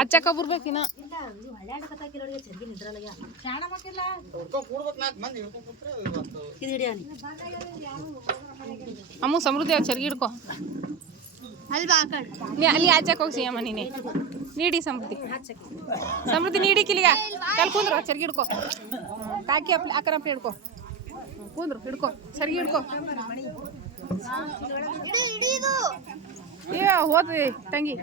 ಹಚ್ಚಕ ಬರ್ಬೇಕಿನ ಅಮ್ಮ ಸಮೃದ್ಧಿ ಚರ್ಗಿ ಹಿಡ್ಕೊ ಅಲ್ಲಿ ಹಚ್ಚಕ್ ಹೋಗಿ ಸಿಯಮ್ಮ ನೀನೆ ನೀಡಿ ಸಮೃದ್ಧಿ ಸಮೃದ್ಧಿ ನೀಡಿ ಕಿಲಿಗ ಕಲ್ ಕುಂದ್ರು ಚರ್ಗಿ ಹಿಡ್ಕೊ ಕಾಕಿ ಅಕ್ಕರಪ್ಪ ಹಿಡ್ಕೊ ಕುಂದ್ರು ಹಿಡ್ಕೊ ಚರ್ಗಿ ಹಿಡ್ಕೊ ಈಗ ಹೋದ್ವಿ ತಂಗಿ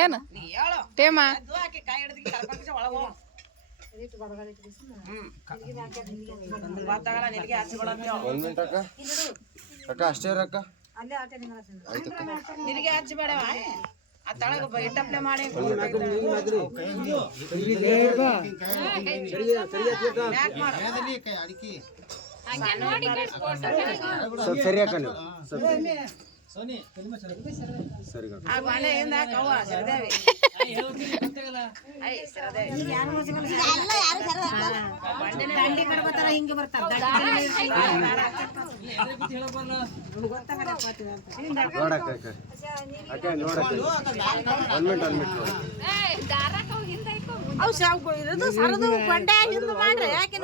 ಏನು ಟೇಮ ಅಕ್ಕ ಅಷ್ಟೇ ಅಕ್ಕ ನಿನಗೆ ಹಚ್ಚಿ ಬೇಡವಾ ಆ ತಳಗ ಇಟ್ಟಪ್ಲೆ ಮಾಡಿ ಸ್ವಲ್ಪ ಸರಿ ಅಕ್ಕ ನೀವು ಆ ಬಾಳೆಯಿಂದ ಕವ್ವ ಸರದೇವಿ ಹಿಂಗೆ ಬರ್ತಾರೆ ಅವು ಶಾವ್ಕೊ ಇರೋದು ಸರದು ಕೊಂಡೆ ಹಿಂದೆ ಮಾಡ್ರಿ ಯಾಕೆ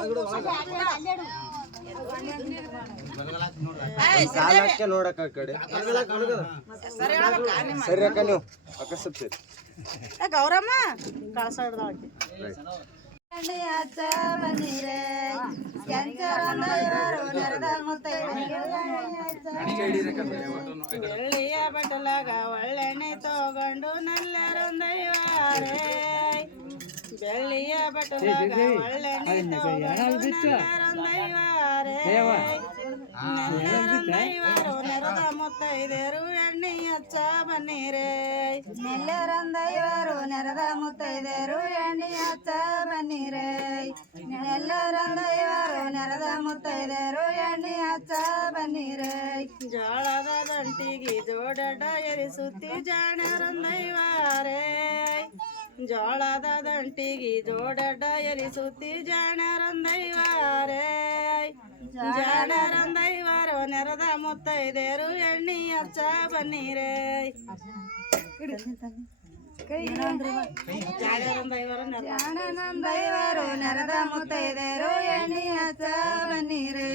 ನೋಡಕ್ಕ ಕಡೆ ಸರಿ ಅಕ್ಕ ನೀವು ಅಕ್ಕ ಸಬ್ ಸರಿ ಗೌರಮ್ಮ ಕಳಸ ಹಿಡ್ದ ಬೆಳ್ಳಿಯ ಬಟಲಾಗ ಒಳ್ಳೆಣ್ಣೆ ತಗೊಂಡು ನಲ್ಲರೊಂದೈವಾರೆ ಬೆಳ್ಳಿಯ ಬಟಲಾಗ ಒಳ್ಳೆಣ್ಣೆ ತಗೊಂಡು ನಲ್ಲರೊಂದೈವಾರೆ ನೆರದ ಮುತ್ತೈದೇರು ಎಣ್ಣೆ ಹಚ್ಚ ಬನ್ನಿರೇ ನೆಲ್ಲರಂದೈವರು ನೆರದ ಮುತ್ತೈದೇರು ಎಣ್ಣೆ ಹಚ್ಚ ಬನ್ನಿರೇ ನೆಲ್ಲರಂದೈವರು ನೆರದ ಮುತ್ತೈದೇರು ಎಣ್ಣೆ ಹಚ್ಚ ಬನ್ನಿರೇ ಜೋಳದ ದಂಟಿಗೆ ಜೋಡಡ ಎರಿಸುತ್ತಿ ಜಾಣರಂದೈವಾರೇ ಜೋಳದ ದಂಟಿಗೆ ಜೋಡಡ ಎರಿಸುತ್ತಿ ಜಾಣರಂದೈವಾರೇ ಜಾಣರಂದೈವರು ನೆರದ ಮುತ್ತೈದೇರು ಎಣ್ಣೆ ಹಚ್ಚ ಬನ್ನಿರೇ ಜಾಣನಂದೈವರು ನೆರದ ಮುತ್ತೈದೇರು ಎಣ್ಣೆ ಹಚ್ಚ ಬನ್ನಿರೇ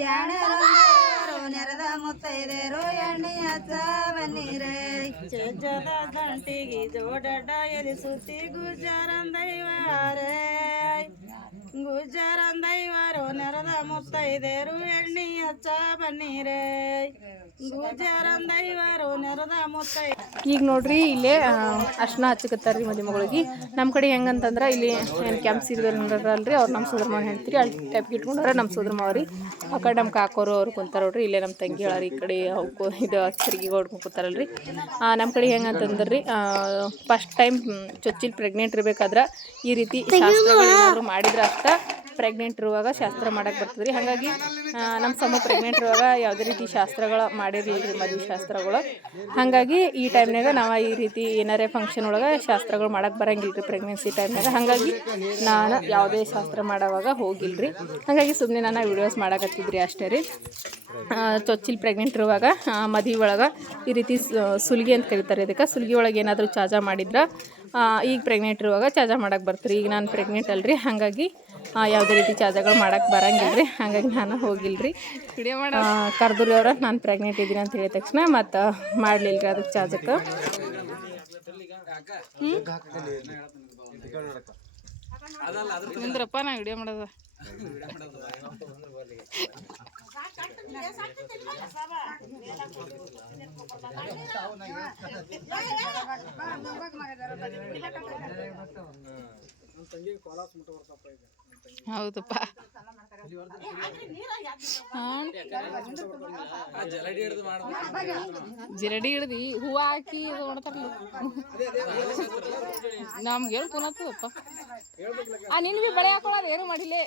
ಜಾಣರಂದೈವರು ನೆರದ ಮುತ್ತೈದೇರು ಎಣ್ಣೆ ಹಚ್ಚ ಬನ್ನಿರೇ ಚಜ್ಜದ ದಂಟಿಗೆ ಜೋಡಡ ಎರಿಸುತ್ತಿ ಗುಜ್ಜರಂದೈವಾರೇ ಗುಜ್ಜರಂದೈವರು ನೆರದ ಮುತ್ತೈದೇರು ಎಣ್ಣೆ ಹಚ್ಚ ಬನ್ನಿರೇ ಗುಜ್ಜರಂದೈವರು ನೆರದ ಮುತ್ತೈ. ಈಗ ನೋಡ್ರಿ ಇಲ್ಲೇ ಅರ್ಶಿನ ಹಚ್ಚಕತ್ತಾರ್ರಿ ಮದುವೆ ಮಗಳಿಗೆ. ನಮ್ಮ ಕಡೆ ಹೆಂಗಂತಂದ್ರೆ ಇಲ್ಲಿ ಏನು ಕ್ಯಾಂಪ್ ಸೀರಿಯಲ್ರಿ ಅವ್ರು ನಮ್ಮ ಸೋದ್ರ ಮಾವ ಹೇಳ್ತೀರಿ ಅಲ್ಲಿ ಟೈಪ್ಗೆ ಇಟ್ಕೊಂಡ್ರೆ ನಮ್ಮ ಸೋದ್ರ ಮಾವ್ರಿ ಆ ಕಡೆ ನಮ್ಮ ಕಾಕೋರು ಅವ್ರು ಕುಂತಾರ ನೋಡ್ರಿ. ಇಲ್ಲೇ ನಮ್ಮ ತಂಗಿ ಹೇಳಾರಿ ಈ ಕಡೆ ಅವಕ್ಕೂ ಇದು ಚರ್ಗಿಗೆ ಹೊಡ್ಕೊಂಡು ಕೂತಾರಲ್ರಿ. ನಮ್ಮ ಕಡೆ ಹೆಂಗಂತಂದ್ರಿ ಫಸ್ಟ್ ಟೈಮ್ ಚೊಚ್ಚಿಲ್ ಪ್ರೆಗ್ನೆಂಟ್ ಇರ್ಬೇಕಾದ್ರೆ ಈ ರೀತಿ ಶಾಸ್ತ್ರಗಳು ಏನಾದರೂ ಮಾಡಿದ್ರೆ ಅಷ್ಟೇ ಪ್ರೆಗ್ನೆಂಟ್ ಇರುವಾಗ ಶಾಸ್ತ್ರ ಮಾಡಕ್ಕೆ ಬರ್ತದ್ರಿ. ಹಾಗಾಗಿ ನಮ್ಮ ಸಮ ಪ್ರೆಗ್ನೆಂಟ್ ಇರುವಾಗ ಯಾವುದೇ ರೀತಿ ಶಾಸ್ತ್ರಗಳು ಮಾಡಿರಲಿಲ್ಲ ಮದುವೆ ಶಾಸ್ತ್ರಗಳು. ಹಾಗಾಗಿ ಈ ಟೈಮ್ನಾಗ ನಾವು ಈ ರೀತಿ ಏನಾರೇ ಫಂಕ್ಷನ್ ಒಳಗೆ ಶಾಸ್ತ್ರಗಳು ಮಾಡಕ್ಕೆ ಬರಂಗಿಲ್ಲ ರೀ ಪ್ರೆಗ್ನೆನ್ಸಿ ಟೈಮ್ನಾಗ. ಹಾಗಾಗಿ ನಾನು ಯಾವುದೇ ಶಾಸ್ತ್ರ ಮಾಡೋವಾಗ ಹೋಗಿಲ್ರಿ. ಹಾಗಾಗಿ ಸುಮ್ಮನೆ ನಾನು ವೀಡಿಯೋಸ್ ಮಾಡಕತ್ತಿದ್ರಿ ಅಷ್ಟೇ ರೀ. ಚೊಚ್ಚಿಲ್ ಪ್ರೆಗ್ನೆಂಟ್ ಇರುವಾಗ ಮದುವೆ ಒಳಗೆ ಈ ರೀತಿ ಸುಲಿಗೆ ಅಂತ ಕರೀತಾರೆ. ಇದಕ್ಕೆ ಸುಲಿಗೆ ಒಳಗೆ ಏನಾದರೂ ಚಾಜಾ ಮಾಡಿದ್ರೆ ಈಗ ಪ್ರೆಗ್ನೆಂಟ್ ಇರುವಾಗ ಚಾಜಾ ಮಾಡಕ್ಕೆ ಬರ್ತೀರಿ. ಈಗ ನಾನು ಪ್ರೆಗ್ನೆಂಟ್ ಅಲ್ರಿ, ಹಾಗಾಗಿ ಯಾವುದೇ ರೀತಿ ಚಾಜಾಗಳು ಮಾಡಕ್ಕೆ ಬರಂಗಿಲ್ಲ ರೀ. ಹಾಗಾಗಿ ನಾನು ಹೋಗಿಲ್ರಿ. ವಿಡಿಯೋ ಕರ್ದ್ರಿ ಅವ್ರ ನಾನು ಪ್ರೆಗ್ನೆಂಟ್ ಇದ್ದೀನಿ ಅಂತ ಹೇಳಿದ ತಕ್ಷಣ ಮತ್ತು ಮಾಡಲಿಲ್ಲ ರೀ ಅದಕ್ಕೆ ಚಾಜಕ್ಕೆ. ಮುಂದ್ರಪ್ಪ ನಾ ವಿಡಿಯೋ ಮಾಡೋದು. ಹೌದಪ್ಪ ಜರಡಿ ಹಿಡ್ದು ಹೂವು ಹಾಕಿ ಇದು ಮಾಡ್ತಾರಲ್ಲ ನಮ್ಗೆ ಹೇಳಿ ಕುನತ್ತದಪ್ಪ. ನಿನ್ ಬಿ ಬಳೆ ಹಾಕೊಳ್ಳೋದು ಏನು ಮಾಡಿಲ್ಲೇ.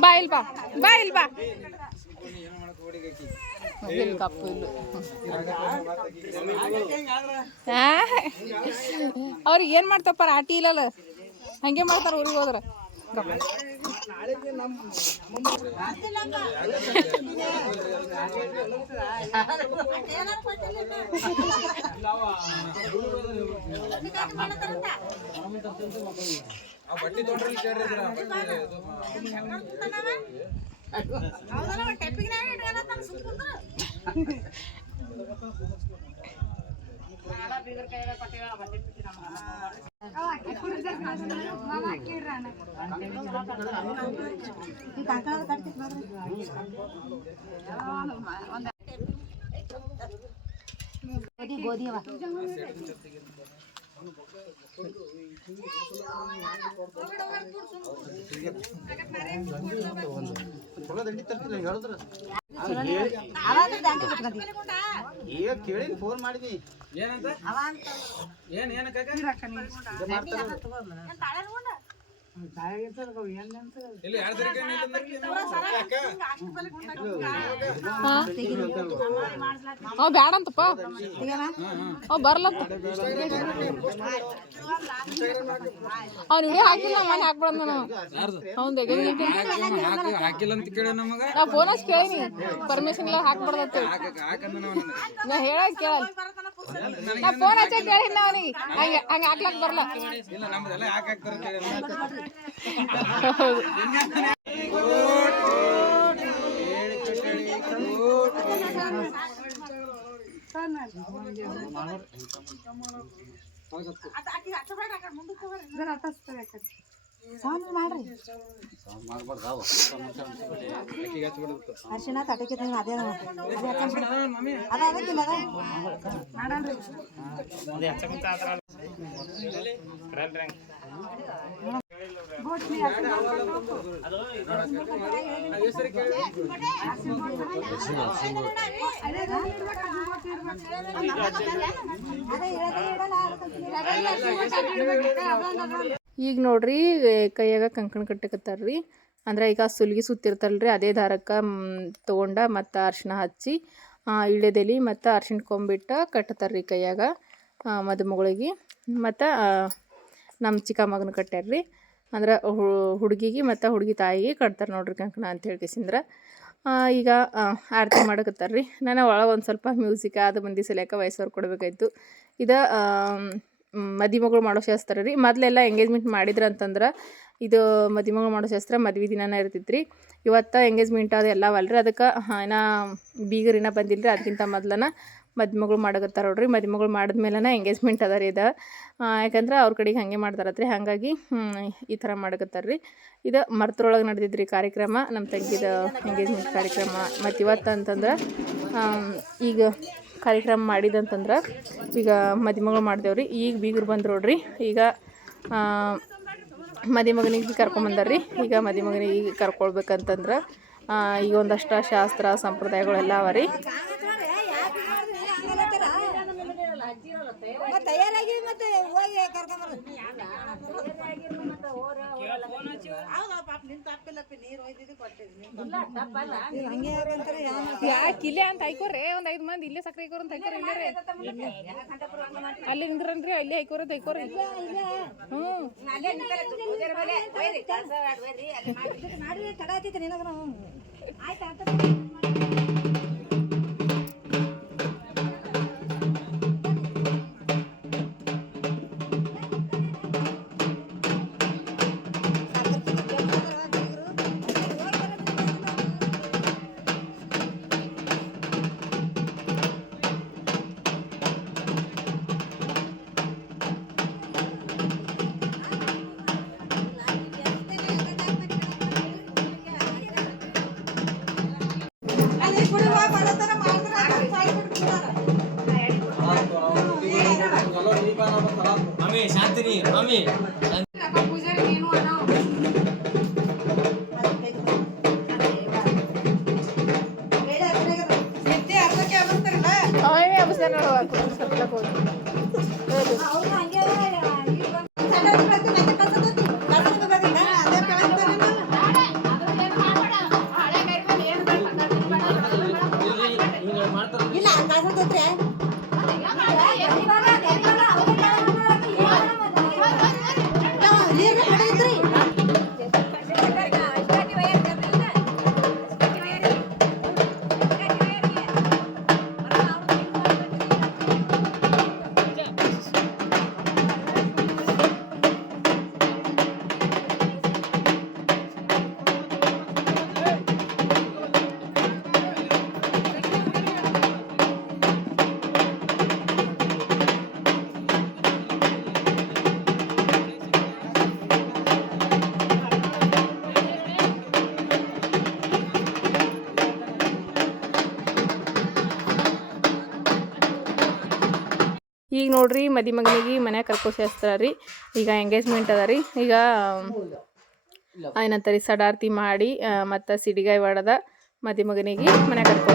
ಬಾ ಇಲ್ಲಿ ಬಾ ಬಾ ಇಲ್ಲಿ ಬಾ ಇಲ್ಲಿ ಕಪ್ಪು ಇಲ್ಲು ಅವ್ರಿಗೆ ಏನು ಮಾಡ್ತಪ್ಪ ರಾಟಿ ಇಲ್ಲಲ್ಲ ಹಂಗೆ ಮಾಡ್ತಾರೆ ಊರಿಗೆ ಹೋದ್ರೆ ಕೇಳಿ ಫೋನ್ ಮಾಡಿದ್ವಿ ಅವ್ ಬ್ಯಾಡ ಅಂತಪ್ಪ ಅವ್ ಬರ್ಲತ್ತ ಅವ್ನ ವಿಡಿಯೋ ಹಾಕಿಲ್ಲ ಮನೆ ಹಾಕ್ಬಿಡ ಅವ್ನ ಹಾಕಿಲ್ಲ ಅಂತ ಕೇಳ ನಮಗ ನಾ ಫೋನ್ ಹಚ್ಚಿ ಕೇಳಿನಿ ಪರ್ಮಿಷನ್ ಇಲ್ಲ ಹಾಕ್ಬಾರ್ದತ್ತ ನಾ ಹೇಳಕ್ ಕೇಳಲ್ಲ ನಾ ಫೋನ್ ಹಚ್ಚಿ ಕೇಳಿಲ್ಲ ಅವನಿಗೆ ಹಂಗ ಹಾಕ್ಲಕ್ ಬರ್ಲ ಇಲ್ಲ ನಮ್ದೆಲ್ಲ ಯಾಕೆ ಹಾಕ್ತಾರ ಅಂತ ಹೇಳಿ ಅರ್ಶಿನ ತಟಕ್ಕೆ ಅದೇ ಈಗ ನೋಡ್ರಿ ಕೈಯಾಗ ಕಂಕಣ ಕಟ್ಟಕತ್ತಾರ್ರಿ ಅಂದ್ರೆ ಈಗ ಸುಲ್ಗಿ ಸುತ್ತಿರ್ತಾರಲ್ರಿ ಅದೇ ದಾರಕ್ಕೆ ತೊಗೊಂಡ ಮತ್ತು ಅರ್ಶಿನ ಹಚ್ಚಿ ಇಳ್ಳೆದೆಲೆ ಮತ್ತು ಅರ್ಶಿಣ ಕೊಂಬಿಟ್ಟು ಕಟ್ತಾರ್ರಿ ಕೈಯಾಗ ಮದುಮಗಳಿಗೆ ಮತ್ತು ನಮ್ಮ ಚಿಕ್ಕ ಮಗನ ಕಟ್ಟ್ಯಾರ್ರಿ ಅಂದ್ರೆ ಹುಡುಗಿಗೆ ಮತ್ತು ಹುಡುಗಿ ತಾಯಿಗೆ ಕಟ್ತಾರೆ ನೋಡ್ರಿ ಕಂಕಣ ಅಂತ ಹೇಳ್ಕೇಸಿಂದ್ರೆ ಈಗ ಆರತಿ ಮಾಡಕತ್ತಾರ್ರಿ ನಾನು ಒಳಗೆ ಒಂದು ಸ್ವಲ್ಪ ಮ್ಯೂಸಿಕ್ ಅದು ಮಂದಿ ಸಲಿಯಾಕ ವಯಸ್ಸವ್ರು ಕೊಡಬೇಕಾಯ್ತು ಇದು ಮದುಮಗಳು ಮಾಡೋ ಶಾಸ್ತ್ರ ರೀ ಮೊದಲೆಲ್ಲ ಎಂಗೇಜ್ಮೆಂಟ್ ಮಾಡಿದ್ರು ಅಂತಂದ್ರೆ ಇದು ಮದುಮಗಳು ಮಾಡೋ ಶಾಸ್ತ್ರ ಮದುವೆ ದಿನನೇ ಇರ್ತಿತ್ತು ರೀ ಇವತ್ತು ಎಂಗೇಜ್ಮೆಂಟ್ ಅದು ಎಲ್ಲ ಅಲ್ರಿ ಅದಕ್ಕೆ ಇನ್ನೂ ಬೀಗರಿನ ಬಂದಿಲ್ಲ ರೀ ಅದಕ್ಕಿಂತ ಮೊದ್ಲನ ಮದುಮಗಳು ಮಾಡಕತ್ತಾರ ನೋಡ್ರಿ ಮದುಮಗಳು ಮಾಡಿದ್ಮೇಲೆ ಎಂಗೇಜ್ಮೆಂಟ್ ಅದ ರೀ ಇದು ಯಾಕಂದ್ರೆ ಅವ್ರ ಕಡೆಗೆ ಹಾಗೆ ಮಾಡ್ತಾರತ್ರಿ ಹಾಗಾಗಿ ಈ ಥರ ಮಾಡಕತ್ತಾರ ರೀ ಇದು ಮರ್ತರೊಳಗೆ ನಡೆದಿದ್ರಿ ಕಾರ್ಯಕ್ರಮ ನಮ್ಮ ತಂಗಿದ ಎಂಗೇಜ್ಮೆಂಟ್ ಕಾರ್ಯಕ್ರಮ ಮತ್ತು ಇವತ್ತು ಅಂತಂದ್ರೆ ಈಗ ಕಾರ್ಯಕ್ರಮ ಮಾಡಿದಂತಂದ್ರೆ ಈಗ ಮದುಮಗಳು ಮಾಡ್ದೇವ್ರಿ ಈಗ ಬೀಗರು ಬಂದು ನೋಡ್ರಿ ಈಗ ಮದುಮಗನಿಗೆ ಕರ್ಕೊಂಬಂದಾರ್ರಿ ಈಗ ಮದುಮಗನಿಗೆ ಕರ್ಕೊಳ್ಬೇಕಂತಂದ್ರೆ ಈಗ ಒಂದಷ್ಟು ಶಾಸ್ತ್ರ ಸಂಪ್ರದಾಯಗಳೆಲ್ಲ ಅವ ರೀ ತಯಾರಾಗಿ ಮತ್ತೆ ಹೋಗಿ ಕರ್ಕೊಂಬರೋದು ಹಂಗೆ ಯಾಕಂತಾರೆ ಯಾಕೆ ಇಲ್ಲೇ ಅಂತ ಐಕೋರೆ ಒಂದ್ 5 ಮಂದಿ ಇಲ್ಲೇ ಸಕ್ರೆ ಐಕೋರ್ ಅಂತ ಐಕೋರ್ ಇಲ್ಲೇ ಅಲ್ಲಿ ನಿಂದ್ರನ್ರಿ ಅಲ್ಲಿ ಐಕೋರ ಐಕೋರ ನಾಡಿ ತಡ ಆತೈತಿ ನಿನಗ ಆಯ್ತಾ ಮಮ್ಮಿ ಶಾಂತಿನಿ ಮಮ್ಮಿ ಅವೇ ಅಬಸ್ತಾರ ನೋಡುವ ಸಪ್ಲಕ್ ಹೋಗಿ ಇಲ್ಲ ಕಾಸಂತೋತ್ರೆ ಈಗ ನೋಡ್ರಿ ಮದಿ ಮಗನಿಗೆ ಮನ್ಯಾಗ ಕರ್ಕೋಸ್ತಾರ ರೀ ಈಗ ಎಂಗೇಜ್ಮೆಂಟ್ ಅದ ರೀ ಈಗ ಏನಂತಾರಿ ಸಡಾರ್ತಿ ಮಾಡಿ ಮತ್ತು ಸಿಡಿಗಾಯಿ ಹೊಡೆದ ಮದಿ ಮಗನಿಗೆ ಮನ್ಯಾಗ ಕರ್ಕೊ